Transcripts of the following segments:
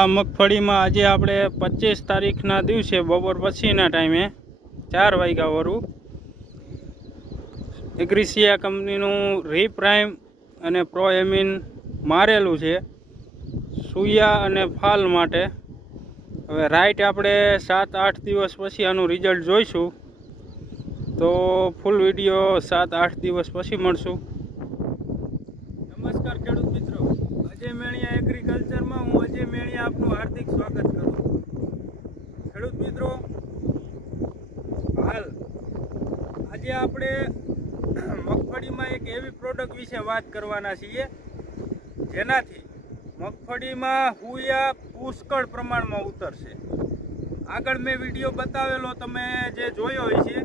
આ મગફળીમાં આજે આપણે 25 તારીખના દિવસે બપોર પછીના ટાઈમે 4 વાગ્યા વરું એગ્રીસિયા કંપનીનું રીપ્રાઇમ અને પ્રો એમિન મારેલું છે સુયા અને ફાલ માટે. હવે રાઈટ આપણે 7-8 દિવસ પછી આનું રિઝલ્ટ જોઈશું, તો ફૂલ વિડીયો 7-8 દિવસ પછી મળશું. નમસ્કાર ખેડૂત મિત્રો, અજય મેણિયા એગ્રીકલ્ચરમાં હું અજય મેણિયા આપનું હાર્દિક સ્વાગત કરું. ખેડૂત મિત્રો, હાલ આજે આપણે મગફળીમાં એક એવી પ્રોડક્ટ વિશે વાત કરવાના છીએ જેનાથી મગફળીમાં હુયા પુષ્કળ પ્રમાણમાં ઉતરશે. આગળ મેં વિડીયો બતાવેલો, તમે જે જોયો હોય છે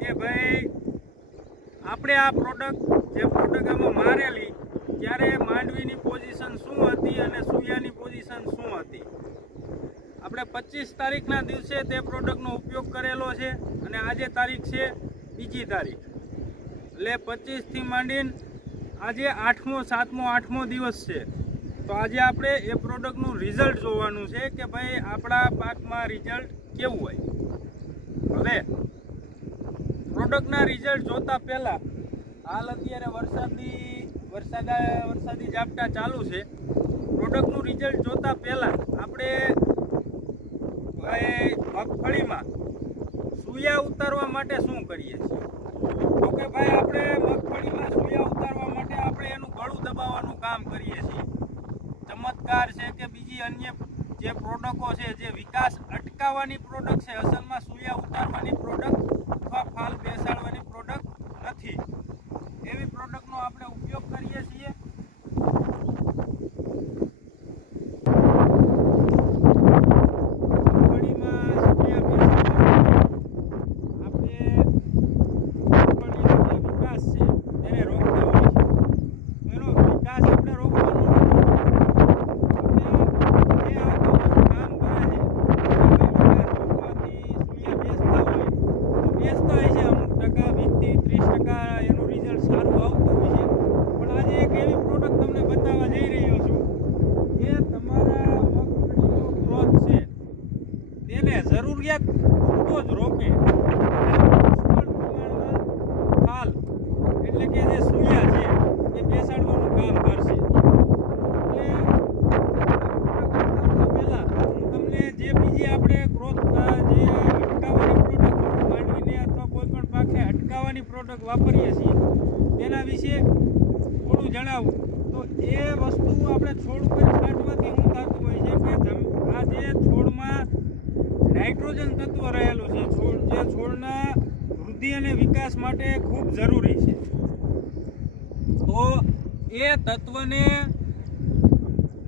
કે ભાઈ આપણે આ પ્રોડક્ટ આમાં મારેલી ત્યારે માંડવીની પોઝિશન શું હતી અને સુયાની પોઝિશન શું હતી. આપણે 25 તારીખના દિવસે તે પ્રોડક્ટનો ઉપયોગ કરેલો છે અને આજે તારીખ છે 2જી તારીખ, એટલે 25થી માંડીને આજે 8મો 7મો 8મો દિવસ છે. તો આજે આપણે એ પ્રોડક્ટનું રિઝલ્ટ જોવાનું છે કે ભાઈ આપણા પાકમાં રિઝલ્ટ કેવું હોય. હવે પ્રોડક્ટના રિઝલ્ટ જોતા પહેલાં હાલ અત્યારે વરસાદી ઝાપટા ચાલુ છે. પ્રોડક્ટનું રિઝલ્ટ જોતા પહેલાં આપણે મગફળીમાં સુયા ઉતારવા માટે શું કરીએ છીએ? તો કે ભાઈ આપણે મગફળીમાં સુયા ઉતારવા માટે આપણે એનું ગળું દબાવવાનું કામ કરીએ છીએ. ચમત્કાર છે કે બીજી અન્ય જે પ્રોડક્ટો છે, જે વિકાસ અટકાવવાની પ્રોડક્ટ છે, અસલમાં સુયા ઉતારવાની પ્રોડક્ટ અથવા ફાલ બેસાડવાની પ્રોડક્ટ નથી. એવી પ્રોડક્ટનો આપણે ઉપયોગ કરીએ છીએ. જરૂરિયાત પૂરતો જ રોકે ફાલ એટલે કે જે સુયા છે એ બેસાડવાનું કામ કરશે. એટલે પહેલા હું તમને જે બીજી આપણે ગ્રોથ જે અટકાવવાની પ્રોડક્ટ માંડવીને અથવા કોઈ પણ પાકને અટકાવવાની પ્રોડક્ટ વાપરીએ છીએ તેના વિશે થોડું જણાવું. તો એ વસ્તુ આપણે છોડ ઉપર છાંટવાથી શું થતું હોય છે કે આ જે છોડમાં નાઇટ્રોજન તત્વ રહેલું છે, જે છોડના વૃદ્ધિ અને વિકાસ માટે ખૂબ જરૂરી છે, તો એ તત્વને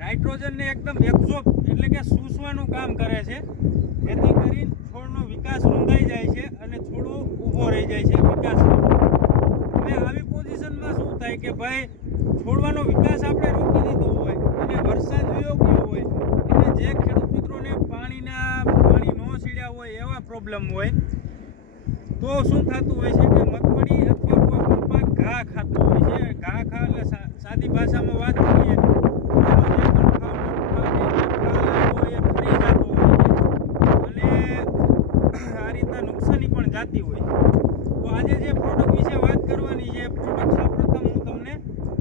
નાઇટ્રોજનને એકદમ એબ્ઝોર્બ એટલે કે શોષવાનું કામ કરે છે, જેથી કરીને છોડનો વિકાસ રૂંધાઈ જાય છે અને છોડો ઊભો રહી જાય છે વિકાસ. હવે આવી પોઝિશનમાં શું થાય કે ભાઈ છોડવાનો વિકાસ આપણે રોકી દીધો હોય અને વરસાદ વયો ગયો હોય, એટલે જે ખેડૂત મિત્રોને પાણી ન સીડ્યા હોય એવા પ્રોબ્લેમ હોય, તો શું થતું હોય છે કે મગફળી અથવા કોઈ પણ પાક ઘા ખાતું હોય છે. ઘા એટલે સાદી ભાષામાં વાત કરીએ તો એનો જે પણ એ ફરી જતો હોય છે અને આ રીતના નુકસાની પણ જાતી હોય છે. તો આજે જે પ્રોડક્ટ વિશે વાત કરવાની છે, પ્રોડક્ટ સૌપ્રથમ હું તમને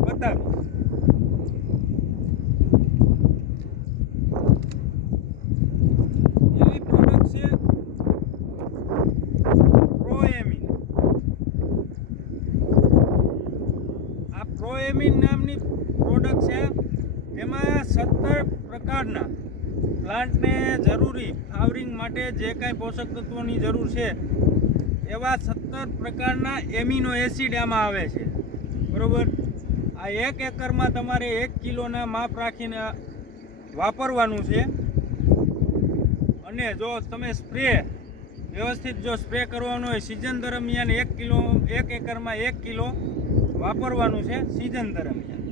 બતાવીશ. પ્રો એમિન નામની પ્રોડક્ટ છે. એમાં 17 પ્રકારના પ્લાન્ટને જરૂરી ફ્લાવરિંગ માટે જે કાંઈ પોષક તત્વોની જરૂર છે એવા 17 પ્રકારના એમિનો એસિડ આમાં આવે છે, બરોબર. આ 1 એકરમાં તમારે 1 કિલોના માપ રાખીને વાપરવાનું છે. અને જો તમે વ્યવસ્થિત સ્પ્રે કરવાનો હોય સિઝન દરમિયાન 1 એકરમાં 1 કિલો વાપરવાનું છે સિઝન દરમિયાન.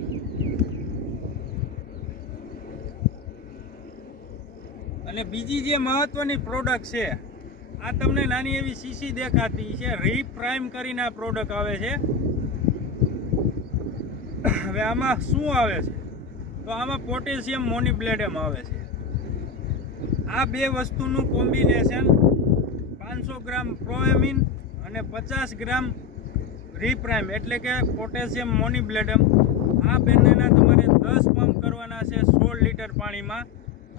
અને બીજી જે મહત્વની પ્રોડક્ટ છે, આ તમને નાની એવી સીસી દેખાતી છે, રીપ્રાઇમ કરીને આ પ્રોડક્ટ આવે છે. હવે આમાં શું આવે છે? તો આમાં પોટેશિયમ મોનોબ્લેડમ આવે છે. આ બે વસ્તુનું કોમ્બિનેશન 500 ગ્રામ પ્રોએમિન અને 50 ગ્રામ રીપ્રાઇમ એટલે કે પોટેશિયમ મોનોબ્લેડમ, આ બંનેના તમારે 10 પંપ કરવાના છે 16 લીટર પાણીમાં,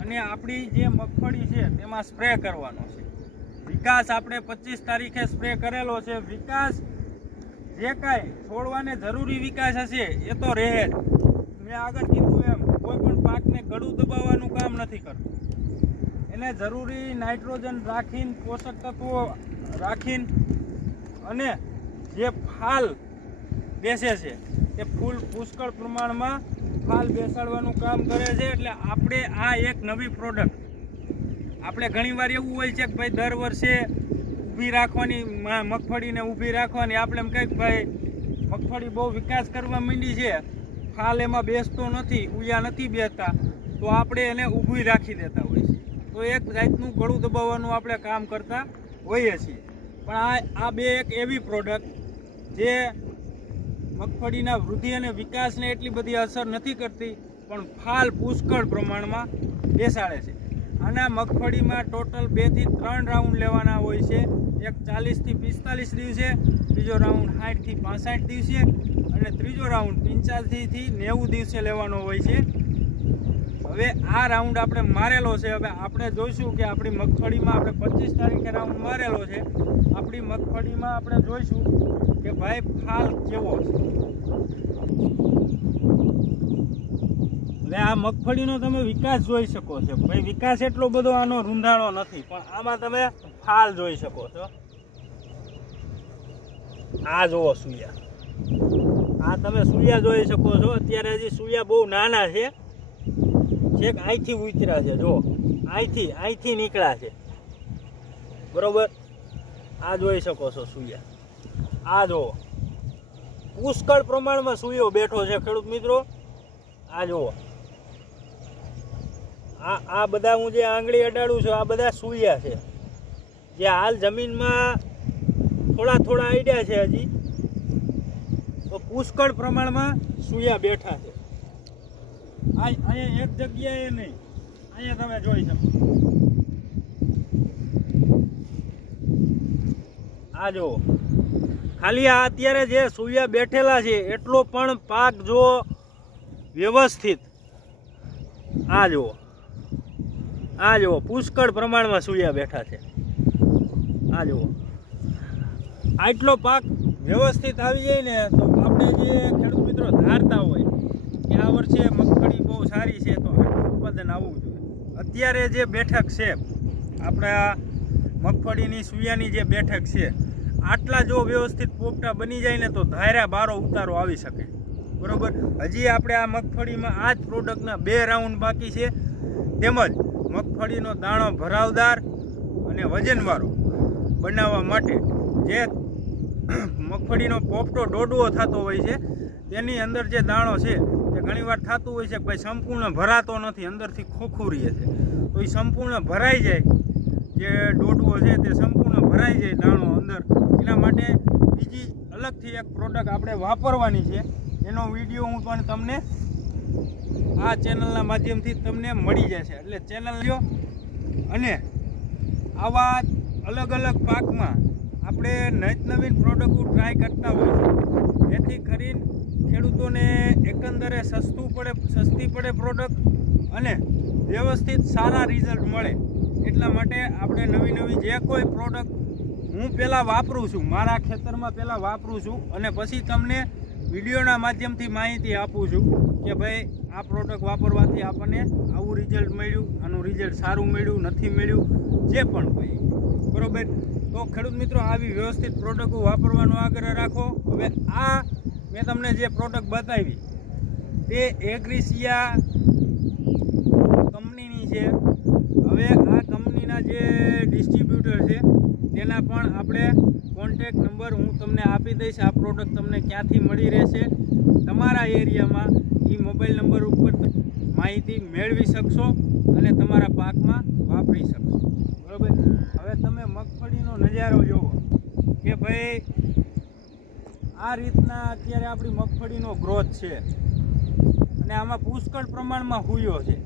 અને આપણી જે મગફળી છે તેમાં સ્પ્રે કરવાનો છે. વિકાસ આપણે 25 તારીખે સ્પ્રે કરેલો છે. વિકાસ જે કાંઈ છોડવાને જરૂરી વિકાસ હશે એ તો રહે જ. મેં આગળ કીધું એમ કોઈ પણ પાકને ગળું દબાવવાનું કામ નથી કરતું. એને જરૂરી નાઇટ્રોજન રાખીને, પોષક તત્વો રાખીને, અને જે ફાલ બેસે છે તે ફૂલ પુષ્કળ પ્રમાણમાં ફાલ બેસાડવાનું કામ કરે છે. એટલે આપણે આ એક નવી પ્રોડક્ટ, આપણે ઘણીવાર એવું હોય છે કે ભાઈ દર વર્ષે ઊભી રાખવાની, મગફળીને ઊભી રાખવાની, આપણે એમ કંઈક ભાઈ મગફળી બહુ વિકાસ કરવા માંડી છે, ફાલ એમાં બેસતો નથી, ઉયા નથી બેસતા, તો આપણે એને ઊભી રાખી દેતા હોય છે. તો એક જાતનું ગળું દબાવવાનું આપણે કામ કરતા હોઈએ છીએ. પણ આ બે એક એવી પ્રોડક્ટ જે મગફળીના વૃદ્ધિ અને વિકાસને એટલી બધી અસર નથી કરતી, પણ ફાલ પુષ્કળ પ્રમાણમાં બેસાડે છે. આના મગફળીમાં ટોટલ 2 થી 3 રાઉન્ડ લેવાના હોય છે. એક 40 થી 45 દિવસે, બીજો રાઉન્ડ 60 થી 65 દિવસે, અને ત્રીજો રાઉન્ડ 85 થી 90 દિવસે લેવાનો હોય છે. હવે આ રાઉન્ડ આપણે મારેલો છે. હવે આપણે જોઈશું કે આપણી મગફળીમાં, આપણે 25 તારીખે રાઉન્ડ મારેલો છે, આપણી મગફળીમાં આપણે જોઈશું કે ભાઈ ફાલ કેવો છે. હવે આ મગફળીનો તમે વિકાસ જોઈ શકો છો. ભાઈ વિકાસ એટલો બધો આનો રૂંધાણો નથી, પણ આમાં તમે ફાલ જોઈ શકો છો. આ જુઓ સૂયા, આ તમે સૂયા જોઈ શકો છો. અત્યારે હજી સૂયા બહુ નાના છે, છેક અહીંથી ઉતર્યા છે. જો અહીંથી નીકળ્યા છે, બરોબર. આ જોઈ શકો છો સૂયા. આ જુઓ પુષ્કળ પ્રમાણમાં સૂયો બેઠો છે ખેડૂત મિત્રો. આ જુઓ, આ બધા હું જે આંગળી અડાડું છું, આ બધા સૂયા છે, જે હાલ જમીનમાં થોડા આઈડિયા છે હજી, તો પુષ્કળ પ્રમાણમાં સૂયા બેઠા છે. અહીંયા એક જગ્યાએ નહીં, અહીંયા તમે જોઈ શકો. આ જુઓ, ખાલી આ અત્યારે જે સૂયા બેઠેલા છે એટલો પણ પાક જો વ્યવસ્થિત, આ જુઓ પુષ્કળ પ્રમાણમાં સૂયા બેઠા છે. આ જુઓ, આટલો પાક વ્યવસ્થિત આવી જાય ને, તો આપણે જે ખેડૂત મિત્રો ધારતા હોય કે આ વર્ષે મગફળી બહુ સારી છે, તો આટલું ઉત્પાદન આવવું જોઈએ. અત્યારે જે બેઠક છે આપણા મગફળીની સૂયાની જે બેઠક છે, આટલા જો વ્યવસ્થિત પોપટા બની જાય ને, તો ધાર્યા બારો ઉતારો આવી શકે, બરોબર. હજી આપણે આ મગફળીમાં આ જ પ્રોડક્ટના 2 રાઉન્ડ બાકી છે. તેમજ મગફળીનો દાણો ભરાવદાર અને વજનવાળો બનાવવા માટે જે મગફળીનો પોપટો ડોડવો થતો હોય છે, તેની અંદર જે દાણો છે તે ઘણીવાર થતું હોય છે કે ભાઈ સંપૂર્ણ ભરાતો નથી, અંદરથી ખોખું રહે છે. તો એ સંપૂર્ણ ભરાઈ જાય, જે ડોડવો છે તે સંપૂર્ણ ભરાઈ જાય દાણો અંદર, એના માટે બીજી અલગથી એક પ્રોડક્ટ આપણે વાપરવાની છે. એનો વિડીયો હું પણ તમને આ ચેનલના માધ્યમથી તમને મળી જશે. એટલે ચેનલ લ્યો, અને આવા અલગ અલગ પાકમાં આપણે નવીન પ્રોડક્ટો ટ્રાય કરતા હોય છે, જેથી કરીને ખેડૂતોને એકંદરે સસ્તી પડે પ્રોડક્ટ અને વ્યવસ્થિત સારા રિઝલ્ટ મળે. એટલા માટે આપણે નવી જે કોઈ પ્રોડક્ટ હું પહેલાં વાપરું છું, મારા ખેતરમાં પહેલાં વાપરું છું, અને પછી તમને વિડીયોના માધ્યમથી માહિતી આપું છું કે ભાઈ આ પ્રોડક્ટ વાપરવાથી આપણને આવું રિઝલ્ટ મળ્યું, આનું રિઝલ્ટ સારું મળ્યું, નથી મળ્યું, જે પણ હોય, બરાબર. તો ખેડૂત મિત્રો આવી વ્યવસ્થિત પ્રોડક્ટો વાપરવાનો આગ્રહ રાખો. હવે આ મેં તમને જે પ્રોડક્ટ બતાવી તે એગ્રીસિયા કંપનીની છે. હવે આ કંપનીના જે ડિસ્ટ્રીબ્યુટર છે તેના પણ આપણે કોન્ટેક નંબર હું તમને આપી દઈશ. આ પ્રોડક્ટ તમને ક્યાંથી મળી રહેશે, તમારા એરિયામાં એ મોબાઈલ નંબર ઉપર માહિતી મેળવી શકશો અને તમારા પાકમાં વાપરી શકશો, બરાબર. હવે તમે મગફળીનો નજારો જુઓ કે ભાઈ આ રીતના અત્યારે આપણી મગફળીનો ગ્રોથ છે, અને આમાં પુષ્કળ પ્રમાણમાં હુયો છે.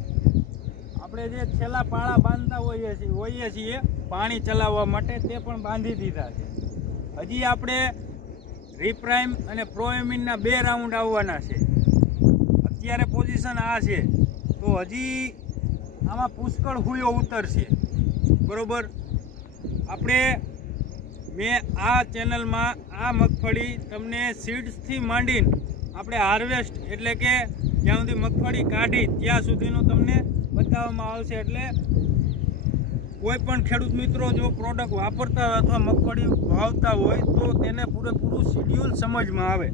આપણે જે છેલ્લા પાળા બાંધતા હોઈએ છીએ પાણી ચલાવવા માટે, તે પણ બાંધી દીધા છે. હજી આપણે રીપ્રાઇમ અને પ્રોએમિનના 2 રાઉન્ડ આવવાના છે. અત્યારે પોઝિશન આ છે, તો હજી આમાં પુષ્કળ હુયો ઉતરશે. બરોબર. મેં આ ચેનલમાં આ મગફળી તમને સીડ્સથી માંડીને આપણે હાર્વેસ્ટ એટલે કે જ્યાં સુધી મગફળી કાઢી ત્યાં સુધીનું તમને બતાવવામાં આવશે. એટલે કોઈ પણ ખેડૂત મિત્રો જો પ્રોડક્ટ વાપરતા હોય અથવા મગફળી વાવતા હોય તો તેને પૂરેપૂરું શિડ્યુલ સમજમાં આવે.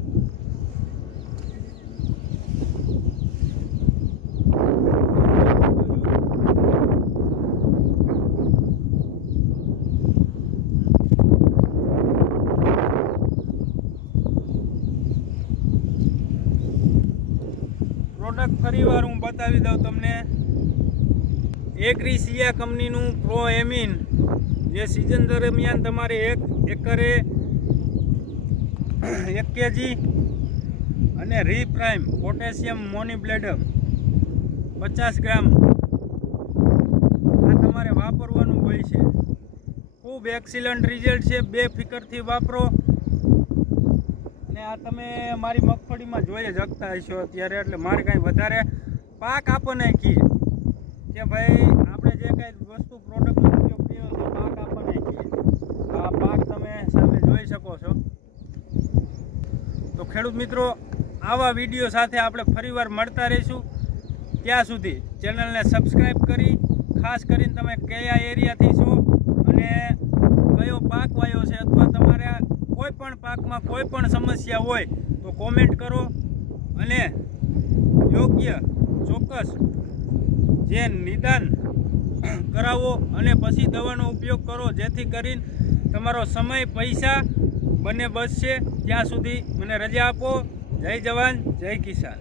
પ્રોડક્ટ ફરીવાર હું બતાવી દઉં તમને. એગ્રીસિયા કંપનીનું પ્રોએમિન જે સિઝન દરમિયાન તમારે 1 એકરે 1 kg અને રીપ્રાઇમ પોટેશિયમ મોનોબ્લેડમ 50 ગ્રામ આ તમારે વાપરવાનું હોય છે. ખૂબ એક્સિલન્ટ રિઝલ્ટ છે. બેફિકરથી વાપરો. અને આ તમે મારી મગફળીમાં જોઈ જ શકતા હશો અત્યારે. એટલે મારે કાંઈ વધારે પાક આપણને કહીએ કે ભાઈ આપણે જે કાંઈ વસ્તુ પ્રોડક્ટનો ઉપયોગ કર્યો છે પાક આપણને કહીએ. આ પાક તમે સામે જોઈ શકો છો. તો ખેડૂત મિત્રો, આવા વિડીયો સાથે આપણે ફરીવાર મળતા રહીશું. ત્યાં સુધી ચેનલને સબસ્ક્રાઈબ કરી, ખાસ કરીને તમે કયા એરિયાથી છો અને કયો પાક વાવ્યો છે અથવા તમારે કોઈ પણ પાકમાં કોઈ પણ સમસ્યા હોય તો કોમેન્ટ કરો અને યોગ્ય ચોક્કસ જે નિદાન કરાવો અને પછી દવાનો ઉપયોગ કરો, જેથી કરીને તમારો સમય પૈસા બંને બચશે. ત્યાં સુધી મને રજા આપો. જય જવાન, જય કિસાન.